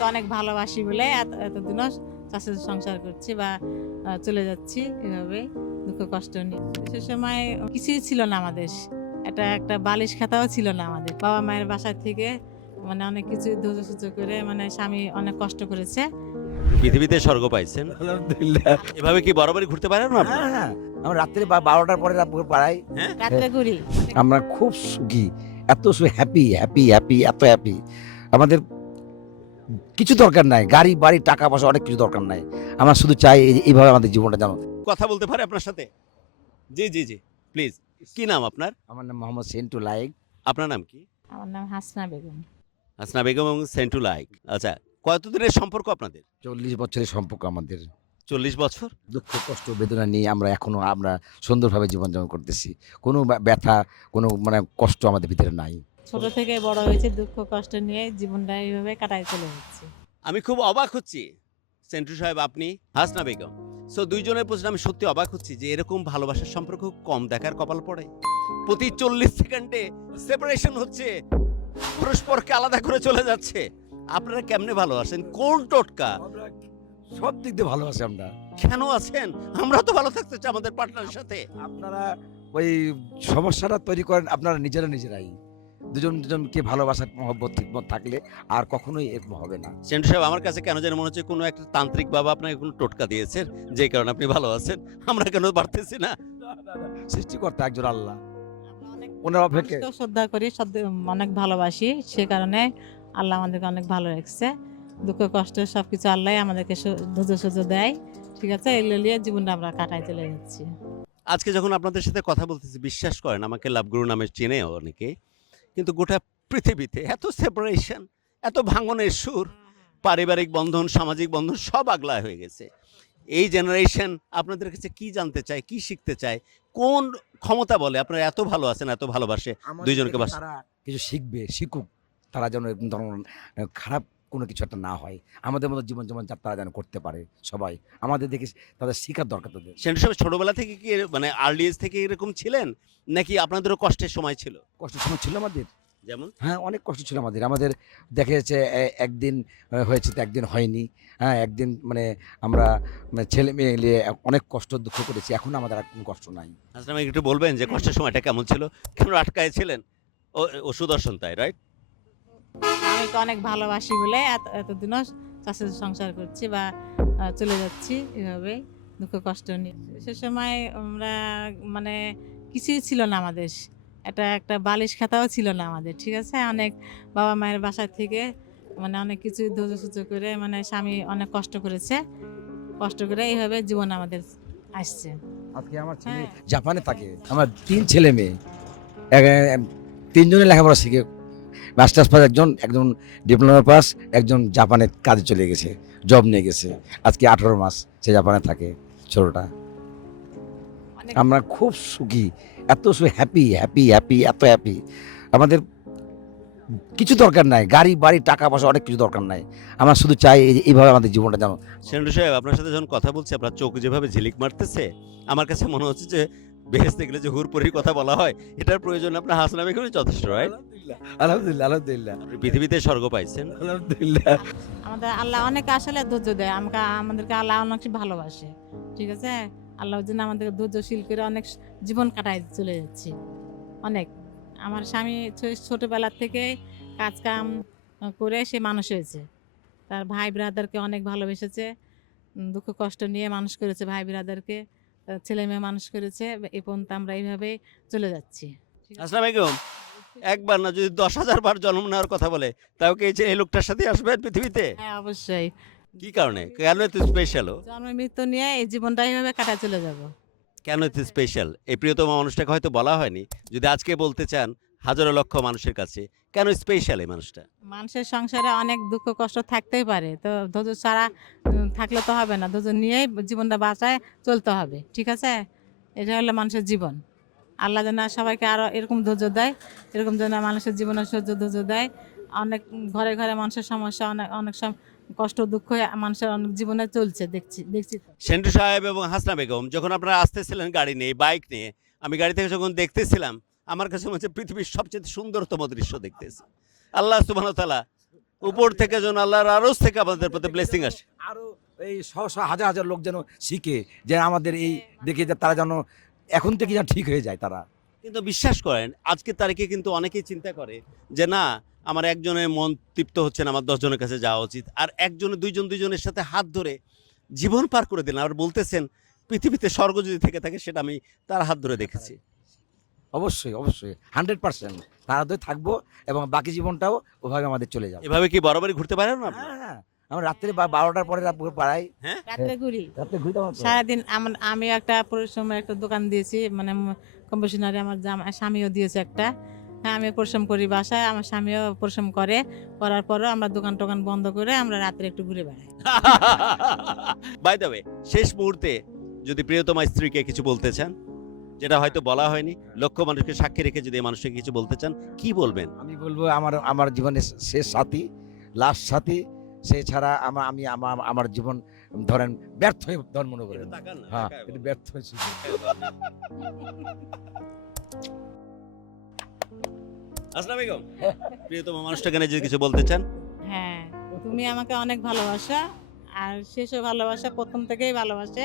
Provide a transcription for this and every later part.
আমাদেরকে অনেক ভালোবাসি বলে এতদিনও চাষের সংসার করছি বা চলে যাচ্ছি এভাবে দুঃখ কষ্ট নিয়ে। সে সময় কিছুই ছিল না আমাদের, একটা বালিশ খাতাও ছিল না আমাদের। বাবা মায়ের বাসা থেকে অনেক কিছু ধৈর্য সহ্য করে স্বামী অনেক কষ্ট করেছে। পৃথিবীতে স্বর্গ পাইছেন। আলহামদুলিল্লাহ। এভাবে কি বরাবরই ঘুরতে পারেন না আপনি? হ্যাঁ, হ্যাঁ। আমরা রাত্রে 12টার পরে পাড়াই। হ্যাঁ? রাত্রে ঘুরি। আমরা খুব সুখী। এত হ্যাপি, হ্যাপি, হ্যাপি, এত হ্যাপি। আমাদের কিছু দরকার নাই। গাড়ি, বাড়ি, টাকা পয়সা অনেক কিছু দরকার নাই। আমরা শুধু চাই এইভাবে আমাদের জীবনটা যেন। কথা বলতে পারে আপনার সাথে? জি, জি, জি। প্লিজ। কি নাম আপনার? আমার নাম মোহাম্মদ সেন্টু লাইক। আপনার নাম কি? আমার নাম হাসনা বেগম। হাসনা বেগম এবং সেন্টু লাইক। আচ্ছা, কতদিনের সম্পর্ক আপনাদের? 40 বছরের সম্পর্ক আমাদের। 40 বছর? দুঃখ, কষ্ট, বেদনা নিয়ে আমরা সুন্দরভাবে জীবনযাপন করতেছি। কোনো ব্যথা, কোনো কষ্ট আমাদের ভিতরে নাই। ছোট থেকে বড় হয়েছে দুঃখ কষ্ট নিয়ে জীবনটা এইভাবে কাটাই চলে যাচ্ছে। আমি খুব অবাক হচ্ছি। সেন্টু সাহেব আপনি, হাসনা বেগম। সো দুইজনের প্রশ্ন আমি সত্যি অবাক হচ্ছি যে এরকম ভালোবাসার সম্পর্ক কম দেখার কপাল পড়ে। প্রতি 40 সেকেন্ডে সেপারেশন হচ্ছে। পরস্পরকে আলাদা করে চলে যাচ্ছে। আপনারা কেমনে ভালোবাসেন? কোন টোটকা? সব দিক দিয়ে ভালো আছি আমরা। কেন আছেন? আমরা তো ভালো থাকতে চাই আমাদের পার্টনারের সাথে। আপনারা ওই সমস্যাটা তৈরি করেন আপনারা নিজেরাই। দুজনকে ভালোবাসার মহব্বত ঠিকমত থাকলে আর কখনোই এরকম হবে না। সেন্টু সাহেব আমার কাছে কেন যেন মনে হচ্ছে কোনো একটা তান্ত্রিক বাবা আপনাকে কোনো টোটকা দিয়েছেন, যে কারণে আপনি ভালো আছেন। আমরা কেন পারতেছি না? সৃষ্টিকর্তা একজন আল্লাহ। আমরা অনেক ওনার অপেক্ষায় মানুষকেও শ্রদ্ধা করি, অনেক ভালোবাসি। সে কারণে আল্লাহ আমাদেরকে অনেক ভালো রাখছে। দুঃখ কষ্ট সবকিছু আল্লাহ আমাদেরকে ধৈর্য সহ্য দেয়। ঠিক আছে, এগুলো নিয়ে জীবনটা আমরা কাটাই চলে যাচ্ছি। আজকে যখন আপনাদের সাথে কথা বলতেছি, বিশ্বাস করেন আমাকে লাভগুরু নামে চেনে অনেকে, কিন্তু গোটা পৃথিবীতে এত সেপারেশন, এত ভাঙনের সুর, পারিবারিক বন্ধন, সামাজিক বন্ধন সব আগলায় হয়ে গেছে। এই জেনারেশন আপনাদের কাছে কি জানতে চায়, কি শিখতে চায়, কোন ক্ষমতা বলে আপনারা এত ভালো আছেন, এত ভালোবাসে দুইজনকে বাস। তারা কিছু শিখুক। তারা যেন এরকম ধরনের খারাপ কোনো কিছু একটা না হয়। আমাদের মতো জীবন তারা যেন করতে পারে সবাই। আমাদের দেখে তাদের শিখার দরকার তাদের। সেন্টু সাহেব ছোটবেলা থেকে কি আর্লি এজ থেকে এরকম ছিলেন, নাকি আপনাদেরও কষ্টের সময় ছিল? কষ্টের সময় ছিল আমাদের। যেমন হ্যাঁ, অনেক কষ্ট ছিল আমাদের। আমাদের দেখা যাচ্ছে একদিন হয়েছে তো একদিন হয়নি। হ্যাঁ, একদিন আমরা ছেলে মেয়ে নিয়ে অনেক কষ্ট দুঃখ করেছি। এখন আমাদের আর কোনো কষ্ট নাই। আচ্ছা, আমাকে একটু বলবেন যে কষ্টের সময়টা কেমন ছিল, কেন আটকায় ছিলেন? ও সুদর্শন তাই, রাইট? আমি তো অনেক ভালোবাসি বলে এতদিনও চাষের সংসার করছি বা চলে যাচ্ছি এভাবে দুঃখ কষ্ট নিয়ে। সে সময় আমরা মানে কিছুই ছিল না আমাদের, একটা বালিশ খাতাও ছিল না আমাদের। ঠিক আছে, অনেক বাবা মায়ের বাসা থেকে অনেক কিছু ধৈর্য সহ্য করে স্বামী অনেক কষ্ট করেছে, কষ্ট করে এইভাবে জীবন আমাদের আসছে। আজকে আমার ছেলে হ্যাঁ। জাপানে থাকে। আমার ৩ ছেলে মেয়ে। ৩ জনের লেখাপড়া শিখে মাস্টার্স পাস, একজন ডিপ্লোমা পাস, একজন জাপানে কাজে চলে গেছে, জব নিয়ে গেছে। আজকে 18 মাস সে জাপানে থাকে, ছোটটা। অনেক আমরা খুব সুখী, এত হ্যাপি, হ্যাপি, হ্যাপি, এত হ্যাপি। আমাদের কিছু দরকার নাই। গাড়ি, বাড়ি, টাকা পয়সা অনেক কিছু দরকার নাই। আমরা শুধু চাই এইভাবে আমাদের জীবনটা যেন। সেন্টু সাহেব আপনার সাথে যখন কথা বলছি, আপনার চোখ যেভাবে ঝিলিক মারতেছে, আমার কাছে মনে হচ্ছে যে বেহেশতে গেলে যে হুরপরির কথা বলা হয়, এটার প্রয়োজন আপনার হাসনা বেগমই যথেষ্ট, রাইট? আলহামদুলিল্লাহ, আলহামদুলিল্লাহ, আপনি পৃথিবীতে স্বর্গ পাইছেন। আলহামদুলিল্লাহ। আমাদের আল্লাহ অনেক আসলে ধৈর্য দেয়, আমাদেরকে আল্লাহ অনেক ভালোবাসে। ঠিক আছে, আল্লাহর জন্য আমাদেরকে ধৈর্যশীল করে অনেক জীবন কাটাই চলে যাচ্ছি। অনেক আমার স্বামী ছোটবেলা থেকে কাজ কাম করে সে মানুষ হয়েছে, তার ভাই ব্রাদারকে অনেক ভালোবেসেছে, দুঃখ কষ্ট নিয়ে মানুষ করেছে ভাই ব্রাদারকে, তার ছেলে মেয়ে মানুষ করেছে। এ পর্যন্ত আমরা এইভাবে চলে যাচ্ছি। ঠিক আছে? হাসনা বেগম একবার না, যদি 10,000 বার জন্ম নেওয়ার কথা বলে, তাও কি এই লোকটার সাথে আসবেন পৃথিবীতে? হ্যাঁ, অবশ্যই। কি কারণে, কেন এত স্পেশাল? জন্ম মৃত্যু নিয়ে এই জীবনটা এইভাবে কাটায় চলে যাব। কেন এত স্পেশাল? এই প্রিয়তম মানুষটাকে হয়তো বলা হয়নি, যদি আজকে বলতে চান হাজারো লক্ষ মানুষের কাছে, কেন স্পেশাল এই মানুষটা? মানুষের সংসারে অনেক দুঃখ কষ্ট থাকতেই পারে, তো ধৈর্য ছাড়া থাকলে তো হবে না, ধৈর্য নিয়েই জীবনটা বাঁচায় চলতে হবে। ঠিক আছে, এটা হলো মানুষের জীবন। আল্লাহ যেন সবাইকে আরো এরকম ধৈর্য দেয়, এরকম যেন মানুষের জীবনে সহ্য ধৈর্য দেয়। অনেক ঘরে ঘরে মানুষের সমস্যা, অনেক অনেক কষ্ট দুঃখ মানুষের অনেক জীবনে চলছে, দেখছি তো। সেন্টু সাহেব এবং হাসনা বেগম যখন আপনারা আসতেছিলেন গাড়ি নিয়ে, বাইক নিয়ে, আমি গাড়ি থেকে যখন দেখতেছিলাম, আমার কাছে মনে হচ্ছে পৃথিবীর সবচেয়ে সুন্দরতম দৃশ্য দেখতেছি। আল্লাহ সুবহানাহু ওয়া তাআলা উপর থেকে যেন আল্লাহর আরশ থেকে আমাদের প্রতি ব্লেসিং আসে। আরো এই শহ শহ হাজার হাজার লোক যেন শিখে যে আমাদের এই দেখে যে তারা যেন এখন থেকে যেন ঠিক হয়ে যায় তারা। কিন্তু বিশ্বাস করেন আজকের তারিখে কিন্তু অনেকেই চিন্তা করে যে না আমার একজনের মন তৃপ্ত হচ্ছে না, আমার 10 জনের কাছে যাওয়া উচিত। আর একজনে দুইজনের সাথে হাত ধরে জীবন পার করে দিলেন। আর বলতেছেন পৃথিবীতে স্বর্গ যদি থেকে থাকে সেটা আমি তার হাত ধরে দেখেছি। অবশ্যই অবশ্যই 100% তারা তো থাকবো এবং বাকি জীবনটাও ওভাবে আমাদের চলে যাবে। এভাবে কি বরাবরই ঘুরতে পারেন না আপনারা? হ্যাঁ, আমরা রাত্রে 12টার পরে পাড়াই হ্যাঁ রাত্রে ঘুরি রাত্রে ঘুরতে পারবো। সারাদিন। আমি একটা পরিশ্রমের একটা দোকান দিয়েছি, মানে কম্পিটিশনারি আমার স্বামীও দিয়েছে একটা। হ্যাঁ, আমি পরিশ্রম করি বাসায়, আমার স্বামীও পরিশ্রম করার পরও আমরা দোকান টোকান বন্ধ করে আমরা রাত্রে একটু ঘুরে বেড়াই। বাই দ্য ওয়ে, শেষ মুহূর্তে যদি প্রিয়তমা স্ত্রীকে কিছু বলতে চান, যেটা হয়তো বলা হয়নি, লক্ষ মানুষকে সাক্ষী রেখে যদি এই মানুষকে কিছু বলতে চান, কি বলবেন? আমি বলবো আমার জীবনের শেষ সাথী, লাস্ট সাথী, সে ছাড়া আমার জীবন ধরেন ব্যর্থ হয়ে মনে করেন। হ্যাঁ, এটা ব্যর্থ হয়েছে। আসসালামু আলাইকুম। প্রিয়তমা মানুষটাকে নিয়ে যদি কিছু বলতে চান। হ্যাঁ, তুমি আমাকে অনেক ভালোবাসা, আর শেষও ভালোবাসা, প্রথম থেকেই ভালোবাসে।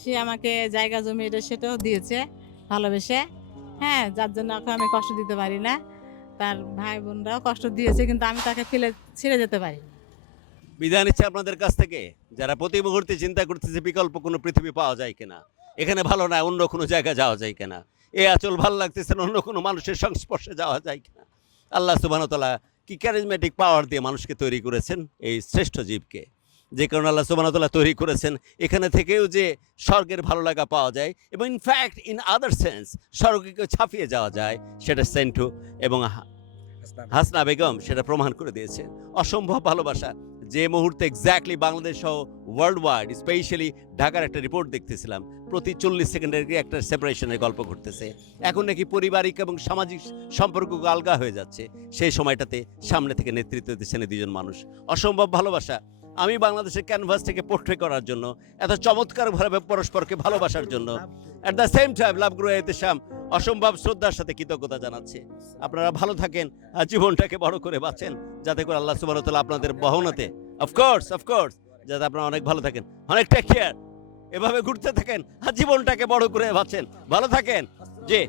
সে আমাকে জায়গা জমি এটা সেটাও দিয়েছে ভালোবেসে। হ্যাঁ, যার জন্য ওকে আমি কষ্ট দিতে পারি না। তার ভাই বোনরাও কষ্ট দিয়েছে, কিন্তু আমি তাকে ফেলে ছেড়ে যেতে পারি না। বিধান ইচ্ছে আপনাদের কাছ থেকে, যারা প্রতি মুহূর্তে চিন্তা করতেছে বিকল্প কোনো পৃথিবী পাওয়া যায় কিনা, এখানে ভালো না অন্য কোনো জায়গায় যাওয়া যায় কিনা, এই আঁচল ভালো লাগতেছে না অন্য কোনো মানুষের সংস্পর্শে যাওয়া যায় কিনা। আল্লাহ সুবহানাহু ওয়া তাআলা কি ক্যারিজমেটিক পাওয়ার দিয়ে মানুষকে তৈরি করেছেন, এই শ্রেষ্ঠ জীবকে, যে কারণে আল্লাহ সুবহানাহু ওয়া তাআলা তৈরি করেছেন এখানে থেকেও যে স্বর্গের ভালো লাগা পাওয়া যায়, এবং ইনফ্যাক্ট ইন আদার সেন্স স্বর্গকে ছাপিয়ে যাওয়া যায়, সেটা সেন্টু এবং হাসনা বেগম সেটা প্রমাণ করে দিয়েছে। অসম্ভব ভালোবাসা, যে মুহূর্তে এক্স্যাক্টলি বাংলাদেশ সহ ওয়ার্ল্ড ওয়াইড, স্পেশালি ঢাকার একটা রিপোর্ট দেখতেছিলাম, প্রতি 40 সেকেন্ডের একটা সেপারেশনের গল্প ঘটতেছে। এখন নাকি পারিবারিক এবং সামাজিক সম্পর্ক আলগা হয়ে যাচ্ছে। সেই সময়টাতে সামনে থেকে নেতৃত্ব দিচ্ছেন এই দুজন মানুষ। অসম্ভব ভালোবাসা। আমি বাংলাদেশের ক্যানভাস থেকে পোর্ট্রে করার জন্য, এত চমৎকারভাবে পরস্পরকে ভালোবাসার জন্য, at the same time love grow এতেশাম অসম্ভব শ্রদ্ধার সাথে কৃতজ্ঞতা জানাচ্ছি। আপনারা ভালো থাকেন আর জীবনটাকে বড় করে বাঁচেন, যাতে করে আল্লাহ সুবহানাহু ওয়া তাআলা আপনাদের বহনতে অফকোর্স যাতে আপনারা অনেক ভালো থাকেন, অনেক টেক কেয়ার, এভাবে ঘুরতে থাকেন আর জীবনটাকে বড় করে বাঁচেন। ভালো থাকেন। জি।